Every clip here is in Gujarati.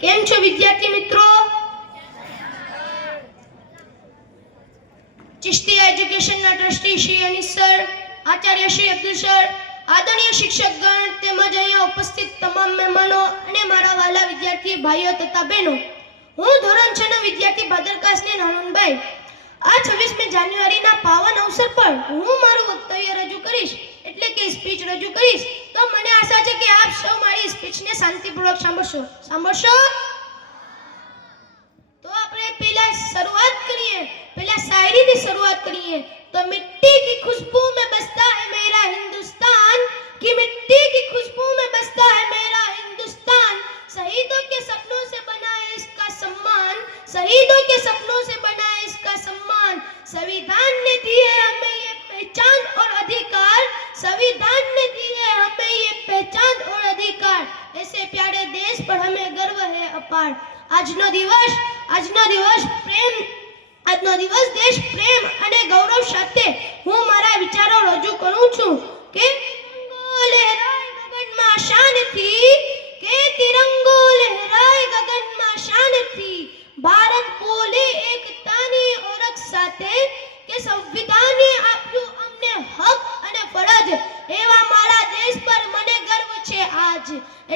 કેમ છો વિદ્યાર્થી મિત્રો? ચિશ્તી એજ્યુકેશનના ટ્રસ્ટી શ્રી અનિસ સર, આચાર્ય શ્રી અબ્દુલ સર, આદરણીય શિક્ષકગણ તેમજ અહીંયા ઉપસ્થિત તમામ મહેમાનો અને મારા વાલા વિદ્યાર્થી ભાઈઓ તથા બહેનો. હું ધોરણ છ નો વિદ્યાર્થી ભાદરકાસની નાનંદભાઈ આ છવ્વીસમી જાન્યુઆરીના પાવન અવસર પર હું મારું વક્તવ્ય રજૂ કરીશ. એટલે કે સ્પીચ રજૂ કરીશ તો મને આશા છે કે આપ સૌ મારી સ્પીચને શાંતિપૂર્વક સાંભળશો સાંભળશો તો આપણે પહેલા શરૂઆત કરીએ પહેલા શાયરીથી શરૂઆત કરીએ તો મિટ્ટી की खुशबू में बसता है मेरा हिंदुस्तान कि मिट्टी की खुशबू में बसता है मेरा हिंदुस्तान शहीदों के सपनों से बना है इसका सम्मान शहीदों के सपनों से बना है इसका सम्मान संविधान ने दी है हमें ये पहचान और अधिकार संविधान ने दी है हमें ये पहचान और अधिकार ऐसे प्यारे देश पर हमें गर्व है अपार આજનો દિવસ આજનો દિવસ પ્રેમ આજનો દિવસ દેશ પ્રેમ અને ગૌરવ સાથે હું મારા વિચારો રજૂ કરું છું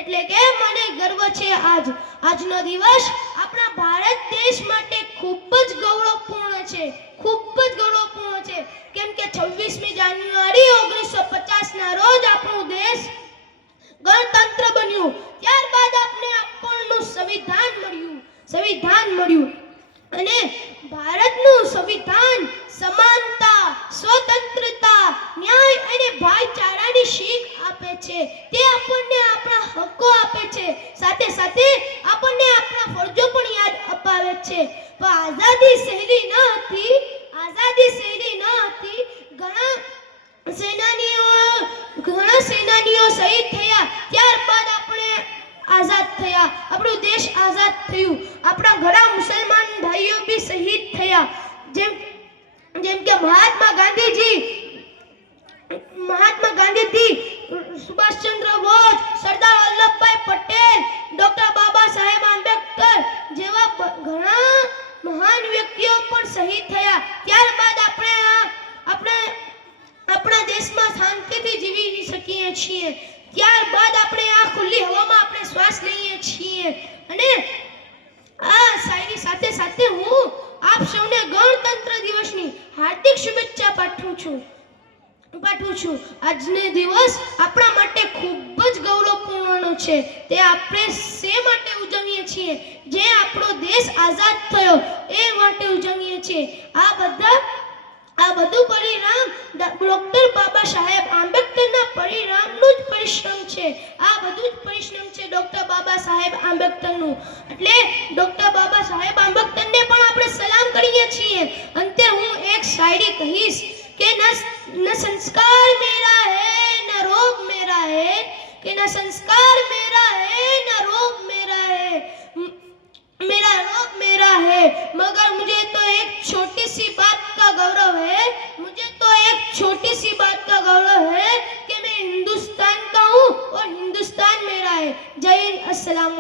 એટલે કે મને ગર્વ છે આજ. આજનો દિવસ આપણા ભારત દેશ માટે ખૂબ જ ગૌરવપૂર્ણ છે. ખૂબ જ ગૌરવપૂર્ણ છે. કેમ કે 26મી જાન્યુઆરી 1950 ના રોજ આપણો દેશ ગણતંત્ર બન્યું. ત્યારબાદ આપણે આપણનું સંવિધાન મળ્યું. સંવિધાન મળ્યું. અને ભારતનું સંવિધાન સમાનતા, સ્વતંત્રતા, ન્યાય અને ભાઈચારાની શીખ આપે છે. તે સાથે સાથે આપણને આપણા ફરજો પણ યાદ અપાવે છે. પણ આઝાદી શહેરી ન હતી, આઝાદી શહેરી ન હતી. ઘણા સેનાનીઓ ઘણા સેનાનીઓ શહીદ થયા ત્યારબાદ આપણે આઝાદ થયા. આપણો દેશ આઝાદ થયું. આપણા ઘણા મુસલમાન ભાઈઓ બી શહીદ થયા. જેમ જેમ કે મહાત્મા ગાંધીજી મહાત્મા ગાંધીજી સુભાષચંદ્ર બોઝ, સરદાર શહીદ થયા. ત્યારબાદ આપણે આપણે આપણા દેશમાં શાંતિથી જીવી શકીએ છીએ. ત્યારબાદ આપણે આ ખુલ્લી હવામાં આપણે શ્વાસ લઈએ છીએ. અને આ શાયરી સાથે સાથે હું આપ સૌને ગણતંત્ર દિવસની હાર્દિક શુભેચ્છા પાઠવું છું. પાઠવું છું. આજનો દિવસ આપણા માટે છે. તે આપણે શે માટે ઉજવીએ છીએ? જે આપણો દેશ આઝાદ થયો, એ માટે ઉજવીએ છીએ. આ બધા, આ બધું પરિણામ ડોક્ટર બાબા સાહેબ આંબેડકરના પરિણામનું જ પરિશ્રમ છે. આ બધું જ પરિશ્રમ છે ડોક્ટર બાબા સાહેબ આંબેડકરનું. એટલે ડોક્ટર બાબા સાહેબ આંબેડકરને પણ આપણે સલામ કરીએ છીએ. અંતે હું એક શાયરી કહીશ કે ન સંસ્કાર મેરા कि ना संस्कार मेरा है, ना रोग मेरा है। मेरा रोग मेरा है, मगर मुझे तो एक छोटी सी बात का गौरव है। मुझे तो एक छोटी सी बात का गौरव है कि मैं हिंदुस्तान का हूँ और हिंदुस्तान मेरा है। जय हिंद अस्सलाम